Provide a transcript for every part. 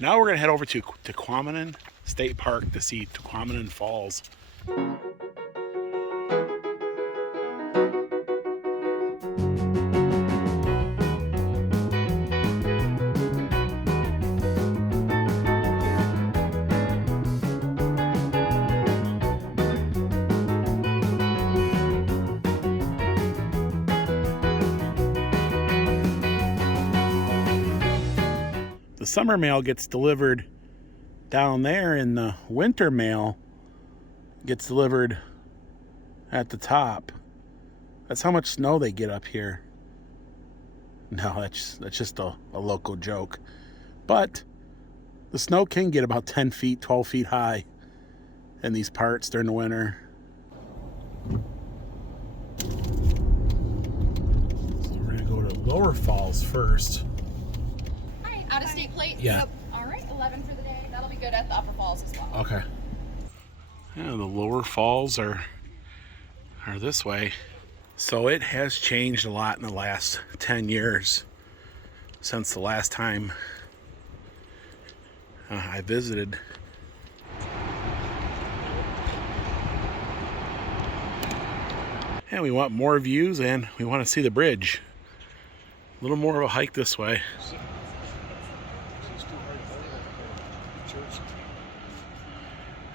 Now we're gonna head over to Tahquamenon State Park to see Tahquamenon Falls. The summer mail gets delivered down there, and the winter mail gets delivered at the top. That's how much snow they get up here. No, that's just a local joke. But the snow can get about 10 feet, 12 feet high in these parts during the winter. So we're gonna go to Lower Falls first. Out of state plate? Yeah. Yep. All right, 11 for the day. That'll be good at the Upper Falls as well. Okay. Yeah, the Lower Falls are this way. So it has changed a lot in the last 10 years since the last time I visited. And we want more views, and we want to see the bridge. A little more of a hike this way.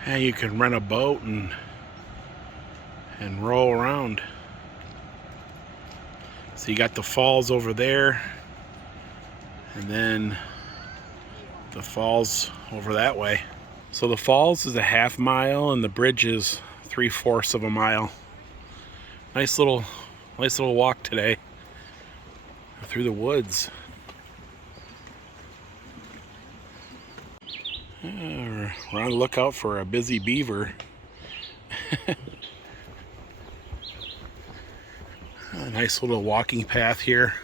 And you can rent a boat and roll around. So you got the falls over there, and then the falls over that way. So the falls is a half mile and the bridge is 3/4 of a mile. Nice little walk today through the woods. We're on the lookout for a busy beaver. A nice little walking path here.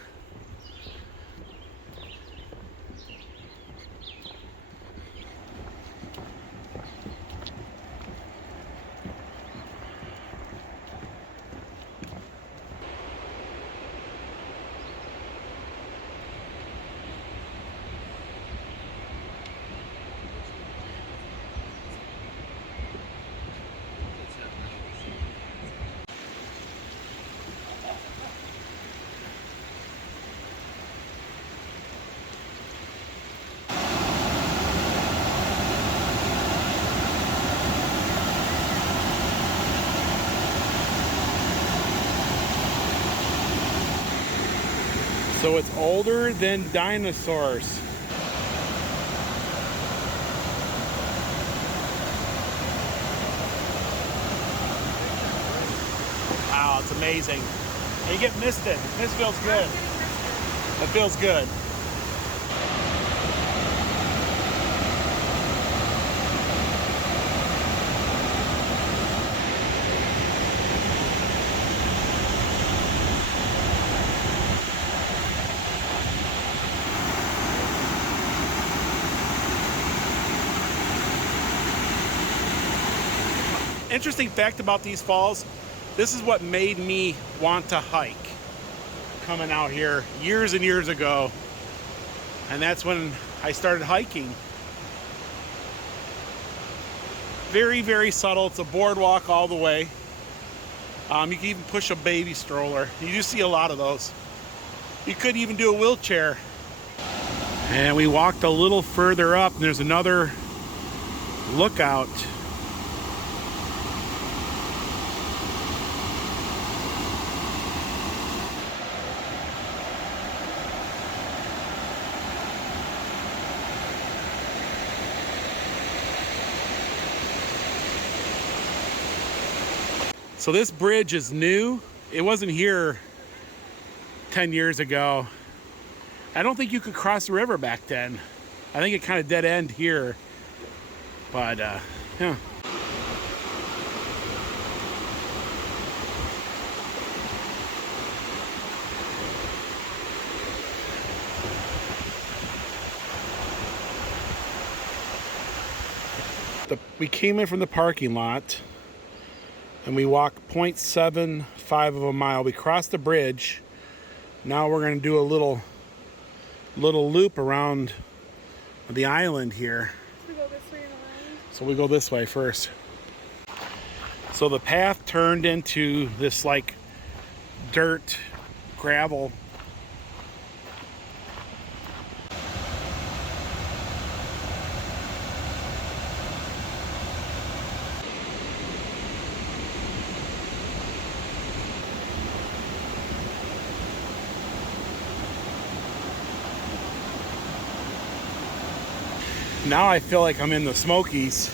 So it's older than dinosaurs. Wow, it's amazing. And you get misted. This feels good. That feels good. Interesting fact about these falls, this is what made me want to hike coming out here years and years ago. And that's when I started hiking. Very, very subtle. It's a boardwalk all the way. You can even push a baby stroller. You do see a lot of those. You could even do a wheelchair. And we walked a little further up, and there's another lookout. So this bridge is new. It wasn't here 10 years ago. I don't think you could cross the river back then. I think it kind of dead end here. But yeah. We came in from the parking lot and we walked 0.75 of a mile. We crossed the bridge. Now we're going to do a little loop around the island here. We go this way in the island. So we go this way first. So the path turned into this like dirt, gravel. Now I feel like I'm in the Smokies.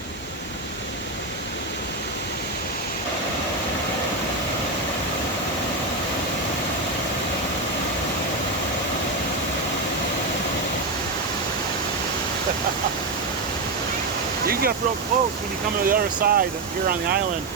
You can get real close when you come to the other side here on the island.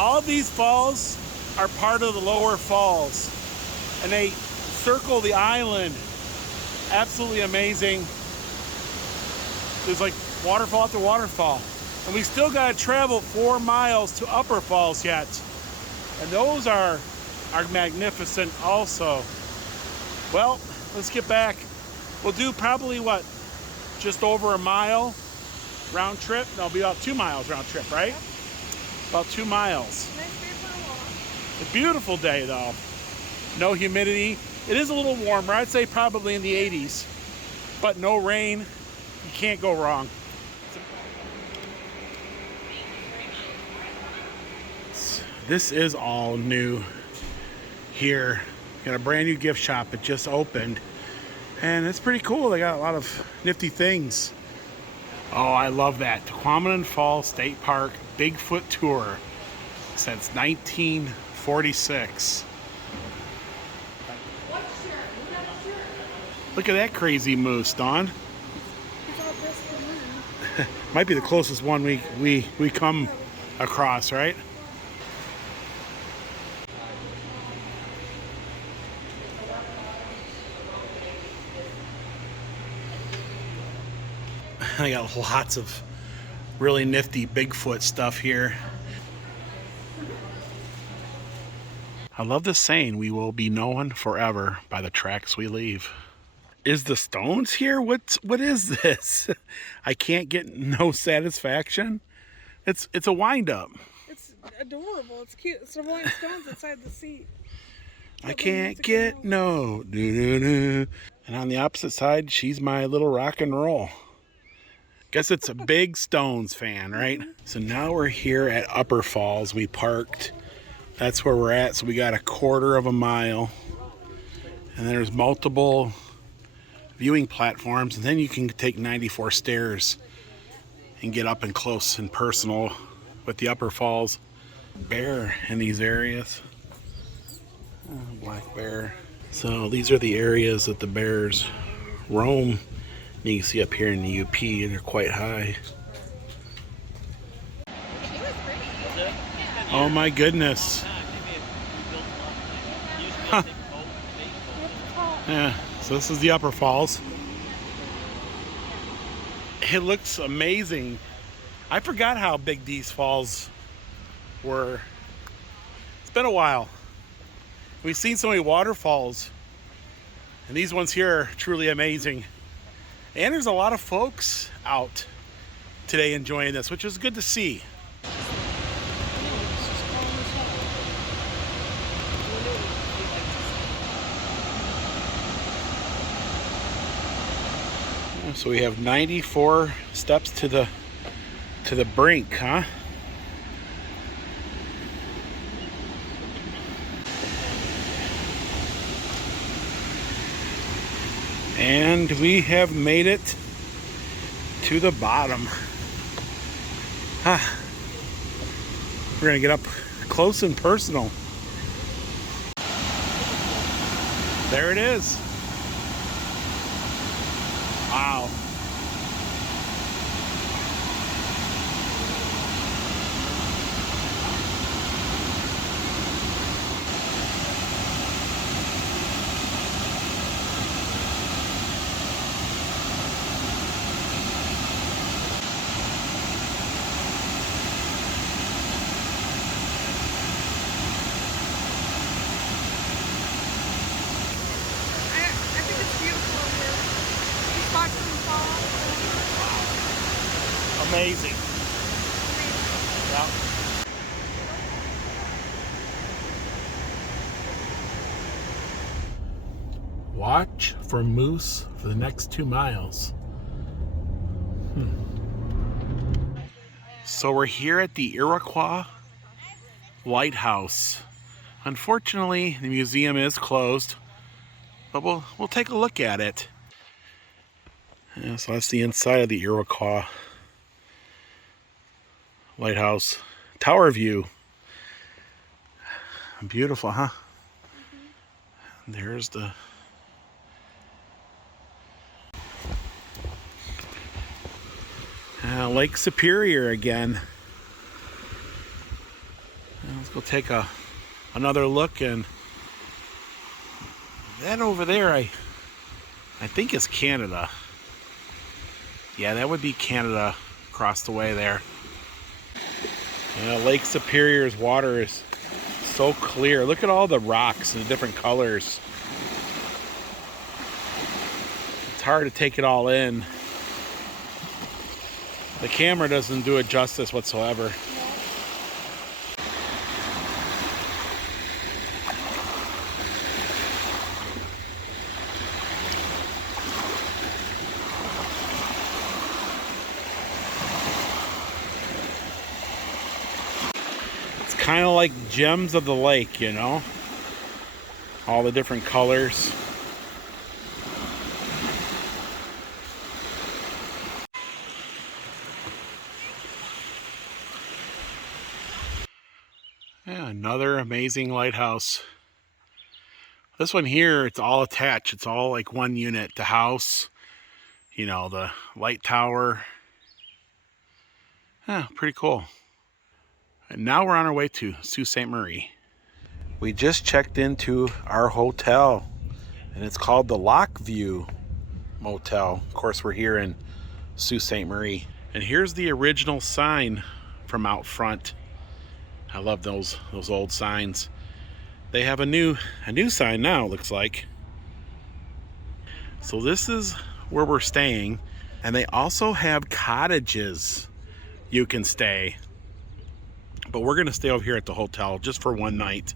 All these falls are part of the lower falls, and they circle the island. Absolutely amazing. There's like waterfall after waterfall, and we still got to travel 4 miles to Upper Falls yet, and those are magnificent also. Well, let's get back. We'll do probably what, just over a mile round trip. No, it'll be about 2 miles round trip, right? Yep. About 2 miles. Nice day for a walk. A beautiful day though. No humidity. It is a little warmer. I'd say probably in the 80s, but no rain. You can't go wrong. This is all new here. Got a brand new gift shop. It just opened, and it's pretty cool. They got a lot of nifty things. Oh, I love that. Tahquamenon Falls State Park Bigfoot Tour since 1946. Look at that crazy moose, Dawn. It's all dressed for men. Might be the closest one we come across, right? I got lots of really nifty Bigfoot stuff here. I love this saying, we will be known forever by the tracks we leave. Is the stones here? What is this? I can't get no satisfaction. It's a wind up. It's adorable. It's cute. It's the Rolling Stones inside the seat. I can't get no doo-doo-doo. And on the opposite side, she's my little rock and roll. Guess it's a big Stones fan, right? So now we're here at Upper Falls. We parked. That's where we're at. So we got a 1/4 mile. And there's multiple viewing platforms. And then you can take 94 stairs and get up and close and personal with the Upper Falls. Bear in these areas. Oh, black bear. So these are the areas that the bears roam. You can see up here in the UP, they're quite high. Oh my goodness. Huh. Yeah, so this is the Upper Falls. It looks amazing. I forgot how big these falls were. It's been a while. We've seen so many waterfalls, and these ones here are truly amazing. And there's a lot of folks out today enjoying this, which is good to see. So we have 94 steps to the brink, huh? And we have made it to the bottom. We're gonna get up close and personal. There it is. Wow. I think it's beautiful over here. Tahquamenon Falls. Amazing. Yep. Watch for moose for the next 2 miles. So we're here at the Iroquois lighthouse. Unfortunately, the museum is closed, but we'll take a look at it. Yeah, so that's the inside of the Iroquois lighthouse. Tower view. Beautiful, huh? There's the Lake Superior again. Let's go take another look, and that over there I think is Canada. Yeah, that would be Canada across the way there. Lake Superior's water is so clear. Look at all the rocks and the different colors. It's hard to take it all in. The camera doesn't do it justice whatsoever. It's kind of like gems of the lake, you know? All the different colors. Yeah, another amazing lighthouse. This one here, it's all attached. It's all like one unit. The house, you know, the light tower. Yeah, pretty cool. And now we're on our way to Sault Ste Marie. We just checked into our hotel, and it's called the Lock View Motel. Of course, we're here in Sault Ste Marie. And here's the original sign from out front. I love those old signs. They have a new sign now, looks like. So this is where we're staying, and they also have cottages you can stay. But we're gonna stay over here at the hotel just for one night.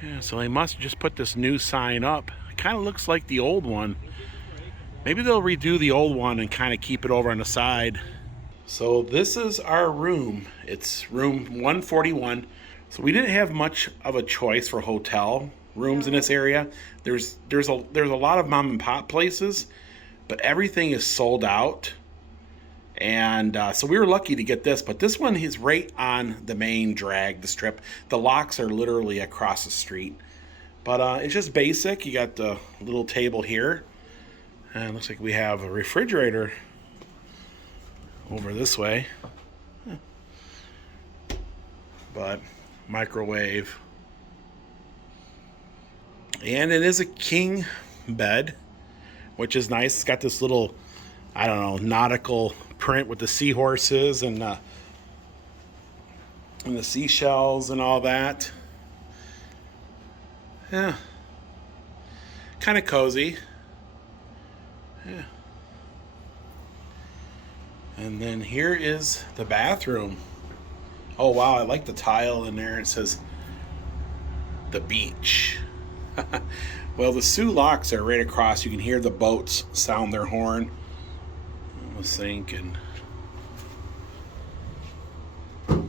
Yeah, so they must just put this new sign up. It kind of looks like the old one. Maybe they'll redo the old one and kind of keep it over on the side. So this is our room. It's room 141. So we didn't have much of a choice for hotel rooms in this area. There's a lot of mom and pop places, but everything is sold out. And so we were lucky to get this, but this one is right on the main drag, the strip. The locks are literally across the street. But it's just basic. You got the little table here. And it looks like we have a refrigerator over this way. But microwave. And it is a king bed, which is nice. It's got this little, I don't know, nautical print with the seahorses and the seashells and all that. Yeah. Kind of cozy. Yeah. And then here is the bathroom. Oh wow, I like the tile in there. It says the beach. Well, the Soo Locks are right across. You can hear the boats sound their horn. The sink and oh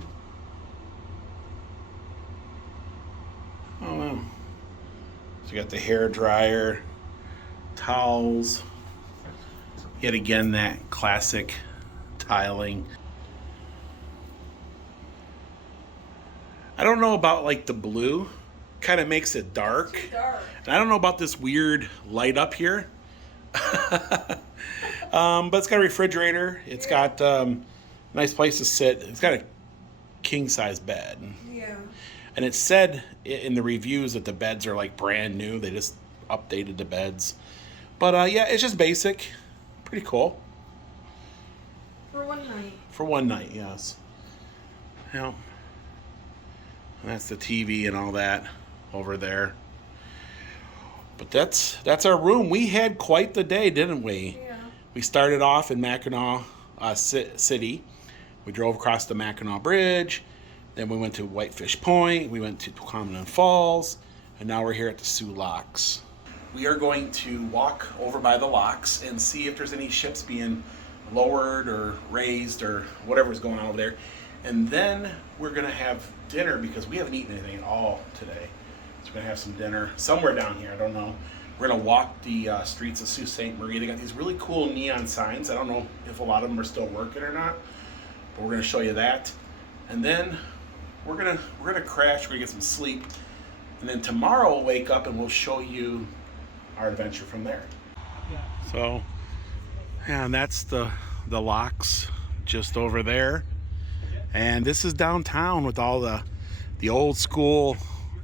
wow. So you got the hair dryer, towels. Yet again, that classic tiling. I don't know about like the blue, kind of makes it dark. Dark. And I don't know about this weird light up here. But it's got a refrigerator. It's got nice place to sit. It's got a king size bed. Yeah. And it said in the reviews that the beds are like brand new. They just updated the beds. But yeah, it's just basic. Pretty cool. For one night. For one night, yes. Yeah. And that's the TV and all that over there. But that's our room. We had quite the day, didn't we? Yeah. We started off in Mackinac City. We drove across the Mackinac Bridge. Then we went to Whitefish Point. We went to Tahquamenon Falls. And now we're here at the Soo Locks. We are going to walk over by the locks and see if there's any ships being lowered or raised or whatever's going on over there. And then we're going to have dinner because we haven't eaten anything at all today. So we're going to have some dinner somewhere down here. I don't know. We're going to walk the streets of Sault Ste Marie. They got these really cool neon signs. I don't know if a lot of them are still working or not, but we're going to show you that. And then we're gonna crash. We're going to get some sleep. And then tomorrow we'll wake up and we'll show you our adventure from there. So, yeah, and that's the locks just over there. And this is downtown with all the old school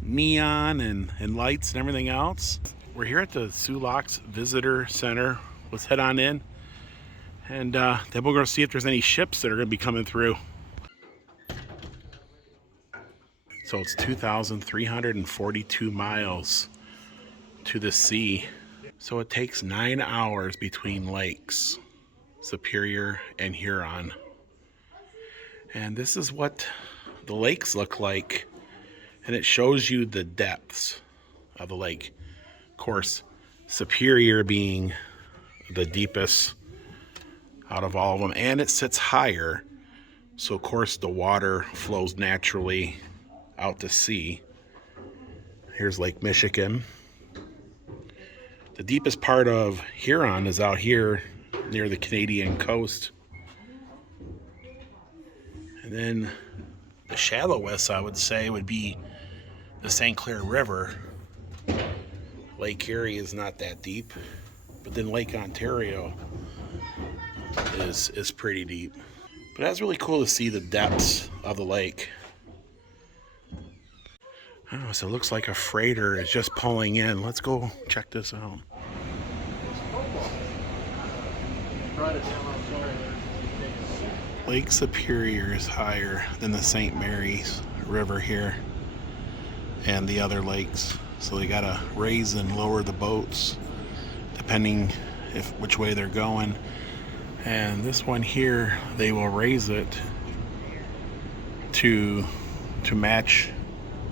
neon and lights and everything else. We're here at the Soo Locks Visitor Center. Let's head on in. And then we're going to see if there's any ships that are going to be coming through. So it's 2,342 miles to the sea. So it takes 9 hours between lakes, Superior and Huron. And this is what the lakes look like. And it shows you the depths of the lake. Of course, Superior being the deepest out of all of them. And it sits higher. So, of course, the water flows naturally out to sea. Here's Lake Michigan. The deepest part of Huron is out here near the Canadian coast. And then the shallowest, I would say, would be the St. Clair River. Lake Erie is not that deep, but then Lake Ontario is pretty deep. But that's really cool to see the depths of the lake. Oh, so it looks like a freighter is just pulling in. Let's go check this out. Lake Superior is higher than the St. Mary's River here and the other lakes. So they gotta raise and lower the boats depending which way they're going. And this one here, they will raise it to match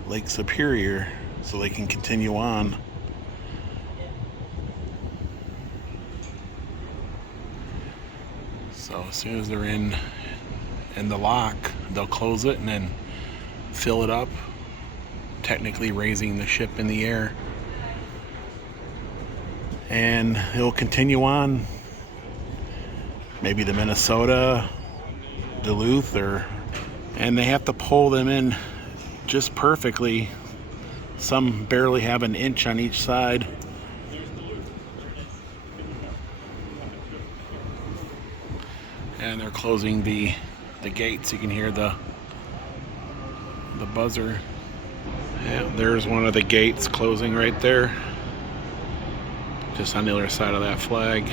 Lake Superior so they can continue on. So as soon as they're in the lock, they'll close it and then fill it up, technically raising the ship in the air. And it'll continue on, maybe to Minnesota, Duluth, and they have to pull them in just perfectly. Some barely have an inch on each side. And they're closing the gates. You can hear the buzzer. Yeah, there's one of the gates closing right there, just on the other side of that flag.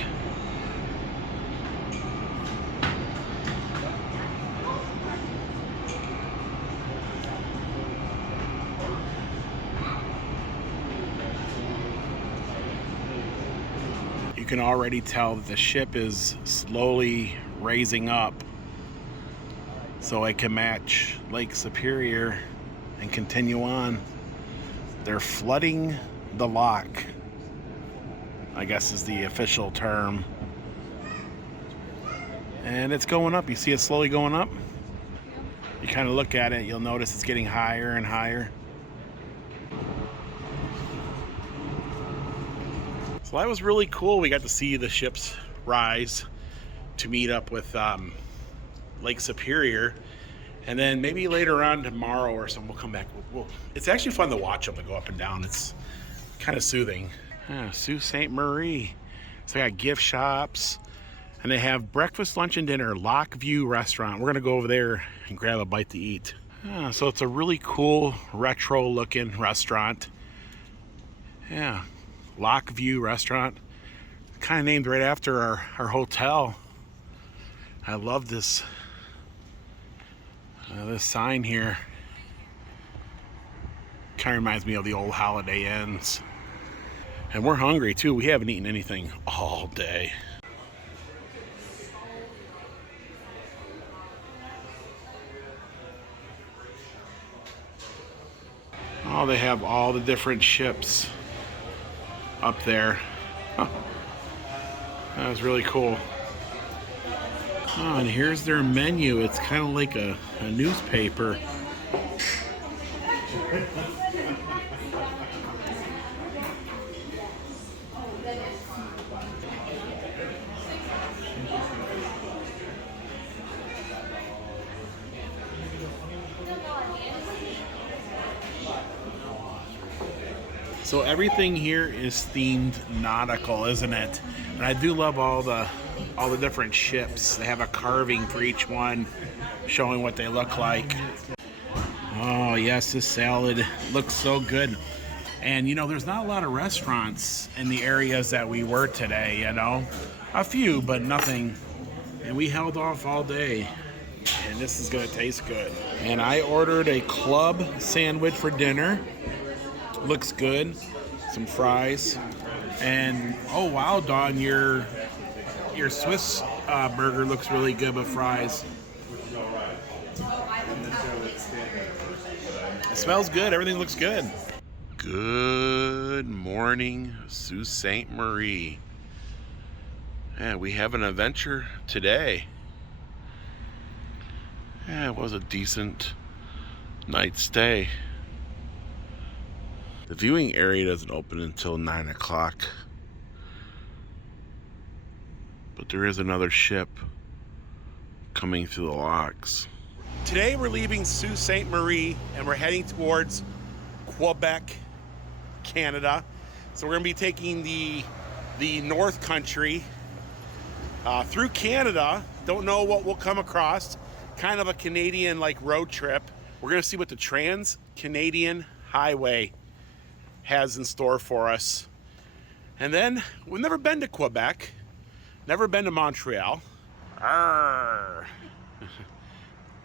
You can already tell that the ship is slowly raising up so it can match Lake Superior and continue on. They're flooding the lock, I guess is the official term. And it's going up. You see it slowly going up? You kind of look at it, you'll notice it's getting higher and higher. So that was really cool. We got to see the ships rise to meet up with Lake Superior. And then maybe later on tomorrow or something, we'll come back. It's actually fun to watch them go up and down. It's kind of soothing. Sault Ste Marie. So they got gift shops. And they have breakfast, lunch, and dinner. Lock View Restaurant. We're going to go over there and grab a bite to eat. So it's a really cool, retro-looking restaurant. Yeah. Lock View Restaurant. Kind of named right after our hotel. I love this this sign here. Kind of reminds me of the old Holiday Inns. And we're hungry too. We haven't eaten anything all day. Oh, they have all the different ships up there. That was really cool. Oh, and here's their menu. It's kind of like a newspaper. So everything here is themed nautical, isn't it? And I do love all the different ships. They have a carving for each one, showing what they look like. Oh yes, this salad looks so good. And you know, there's not a lot of restaurants in the areas that we were today, you know. A few, but nothing. And we held off all day. And this is gonna taste good. And I ordered a club sandwich for dinner. Looks good. Some fries. And oh wow, Dawn, your Swiss burger looks really good with fries. It smells good. Everything looks good. Good morning, Sault Ste Marie. Yeah, we have an adventure today. Yeah, it was a decent night's stay. The viewing area doesn't open until 9 o'clock. But there is another ship coming through the locks. Today we're leaving Sault Ste Marie and we're heading towards Quebec, Canada. So we're gonna be taking the North Country through Canada. Don't know what we'll come across. Kind of a Canadian like road trip. We're gonna see what the Trans-Canadian Highway has in store for us. And then we've never been to Quebec, never been to Montreal. Arr.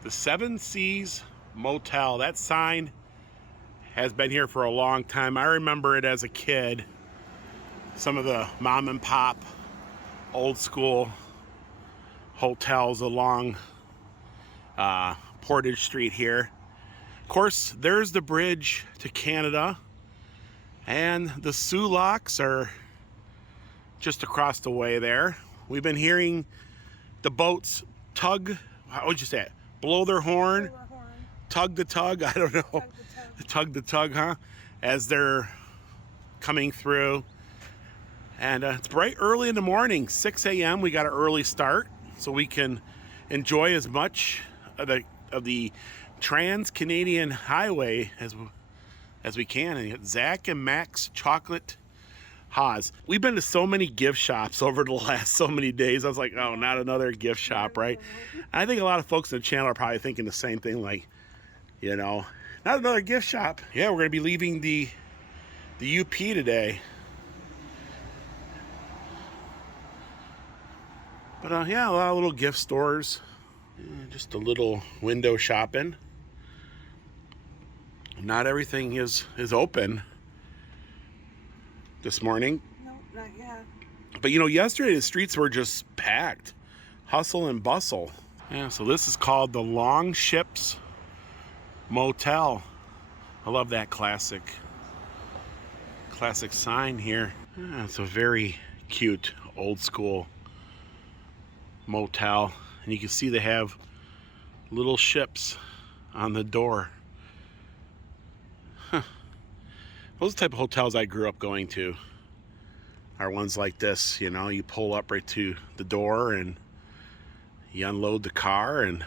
The Seven Seas Motel, that sign has been here for a long time. I remember it as a kid. Some of the mom and pop old school hotels along Portage Street here. Of course, there's the bridge to Canada. And the Soo Locks are just across the way there. We've been hearing the boats tug, how would you say it? Blow their horn, tug the tug, I don't know. Tug the tug, huh? As they're coming through. And it's bright early in the morning, 6 a.m. We got an early start so we can enjoy as much of the Trans-Canadian Highway as we can. And you got Zach and Max Chocolate Haas. We've been to so many gift shops over the last so many days. I was like, oh, not another gift shop, right? I think a lot of folks in the channel are probably thinking the same thing, like, you know, not another gift shop. Yeah, we're gonna be leaving the UP today. But yeah, a lot of little gift stores. Just a little window shopping. Not everything is open this morning. No, not yet. But you know, yesterday the streets were just packed. Hustle and bustle. Yeah, so this is called the Longships Motel. I love that classic sign here. Yeah, it's a very cute old school motel. And you can see they have little ships on the door. Those are the type of hotels I grew up going to are ones like this. You know, you pull up right to the door and you unload the car, and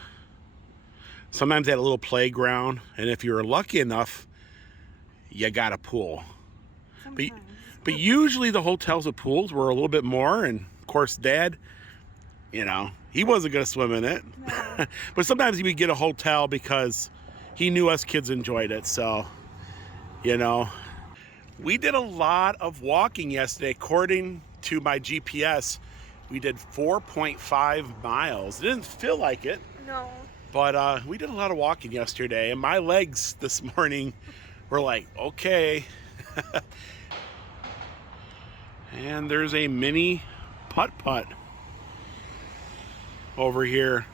Sometimes they had a little playground, and if you were lucky enough, you got a pool. But usually the hotels with pools were a little bit more, and of course Dad, you know, he wasn't going to swim in it. No. But sometimes he would get a hotel because he knew us kids enjoyed it. So, you know, we did a lot of walking yesterday. According to my GPS, we did 4.5 miles. It didn't feel like it. No. But we did a lot of walking yesterday, and my legs this morning were like, okay. And there's a mini putt-putt over here.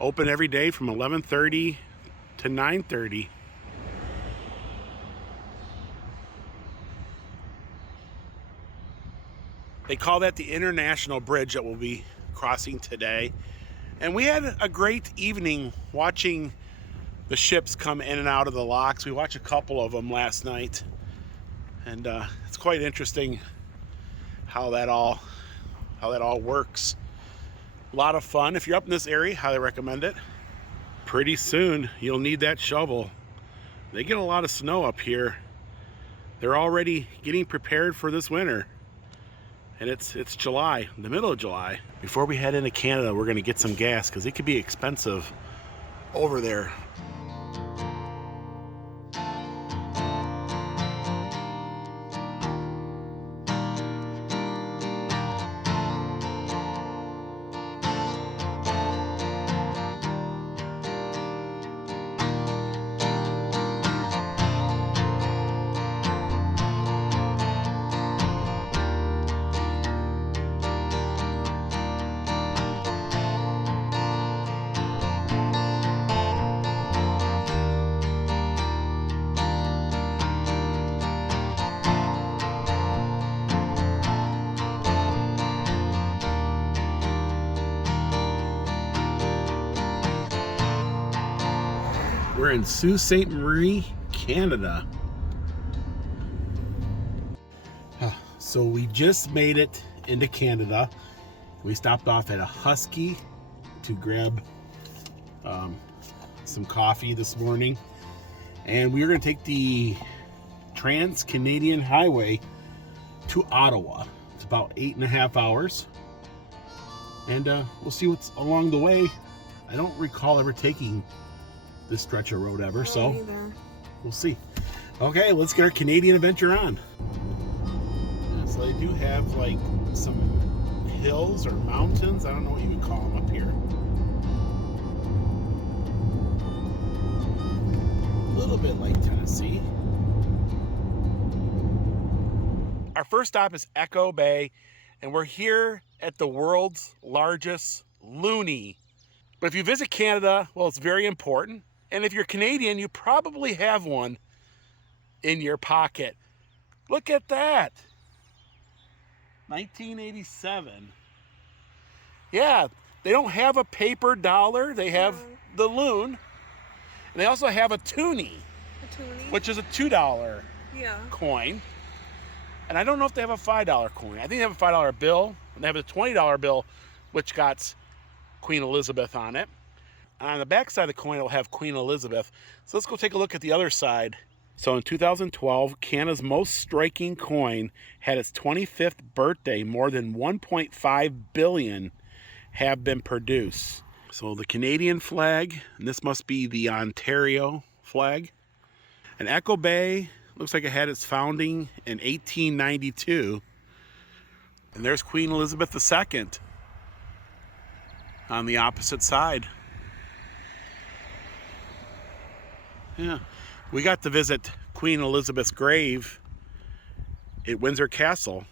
Open every day from 11:30 to 9:30. They call that the International Bridge that we'll be crossing today. And we had a great evening watching the ships come in and out of the locks. We watched a couple of them last night. And it's quite interesting how that all works. A lot of fun. If you're up in this area, highly recommend it. Pretty soon you'll need that shovel. They get a lot of snow up here. They're already getting prepared for this winter. And it's July, the middle of July. Before we head into Canada, we're gonna get some gas because it could be expensive over there. We're in Sault Ste Marie, Canada. So we just made it into Canada. We stopped off at a Husky to grab some coffee this morning. And we are going to take the Trans-Canadian Highway to Ottawa. It's about 8.5 hours. And we'll see what's along the way. I don't recall ever taking this stretch of road ever, so we'll see. Okay, let's get our Canadian adventure on. Yeah, so they do have like some hills or mountains. I don't know what you would call them up here. A little bit like Tennessee. Our first stop is Echo Bay, and we're here at the world's largest loonie. But if you visit Canada, well, it's very important. And if you're Canadian, you probably have one in your pocket. Look at that. 1987. Yeah, they don't have a paper dollar. They have the loon. And they also have a toonie. Which is a $2 coin. And I don't know if they have a $5 coin. I think they have a $5 bill. And they have a $20 bill, which got Queen Elizabeth on it. And on the back side of the coin, it'll have Queen Elizabeth. So let's go take a look at the other side. So in 2012, Canada's most striking coin had its 25th birthday. More than 1.5 billion have been produced. So the Canadian flag, and this must be the Ontario flag. And Echo Bay looks like it had its founding in 1892. And there's Queen Elizabeth II on the opposite side. Yeah, we got to visit Queen Elizabeth's grave at Windsor Castle,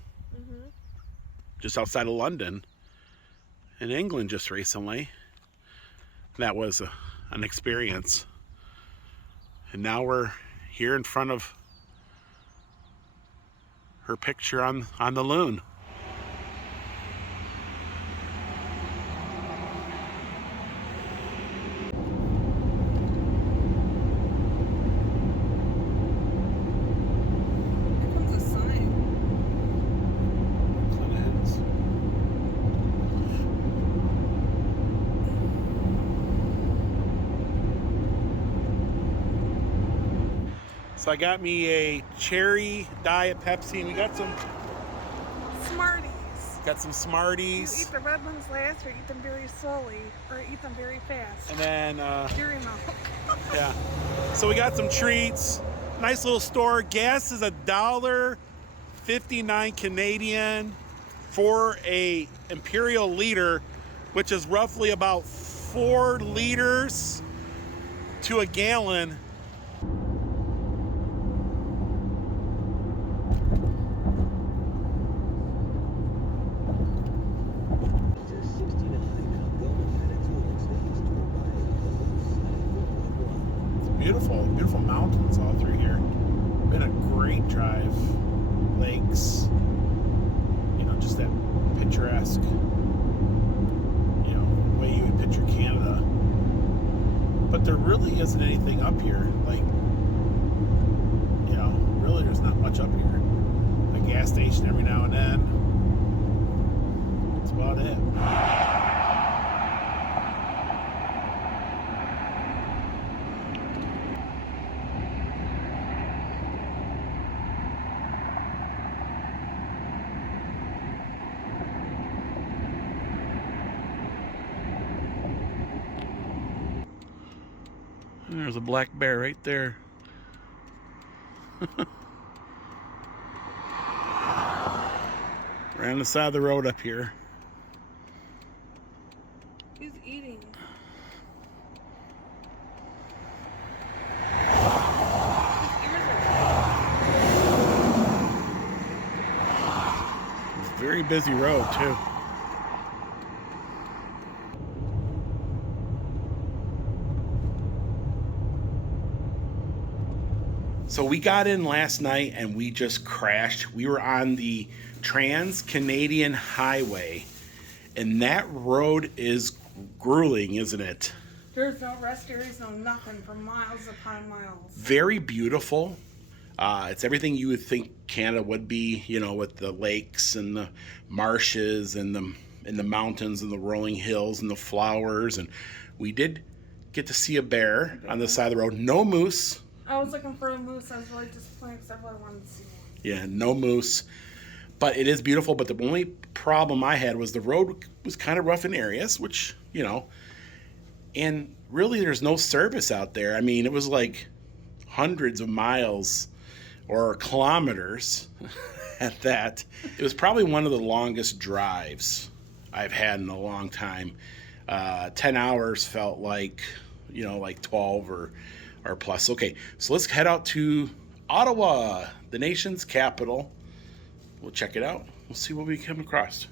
just outside of London, in England just recently. That was an experience. And now we're here in front of her picture on the loon. So I got me a cherry Diet Pepsi, and we got some Smarties. You Smarties. eat the red ones last, or eat them very slowly, or eat them very fast. And then, Dairy milk. yeah. So we got some treats. Nice little store. Gas is $1.59 Canadian for a Imperial liter, which is roughly about 4 liters to a gallon. Beautiful, beautiful mountains all through here. Been a great drive. Lakes, you know, just that picturesque, you know, way you would picture Canada. But there really isn't anything up here. Like, you know, really there's not much up here. A gas station every now and then. That's about it. There's a black bear right there. Right on the side of the road up here. He's eating. It's a very busy road too. So we got in last night and we just crashed. We were on the Trans-Canadian Highway, and that road is grueling, isn't it? There's no rest areas, no nothing for miles upon miles. Very beautiful. It's everything you would think Canada would be, you know, with the lakes and the marshes and the mountains and the rolling hills and the flowers. And we did get to see a bear on the side of the road. No moose. I was looking for a moose. I was really disappointed because I really wanted to see one. Yeah, no moose. But it is beautiful. But the only problem I had was the road was kind of rough in areas, which, you know, and really there's no service out there. I mean, it was like hundreds of miles or kilometers at that. It was probably one of the longest drives I've had in a long time. 10 hours felt like, you know, like 12 or plus. Okay, so let's head out to Ottawa, the nation's capital. We'll check it out. We'll see what we come across.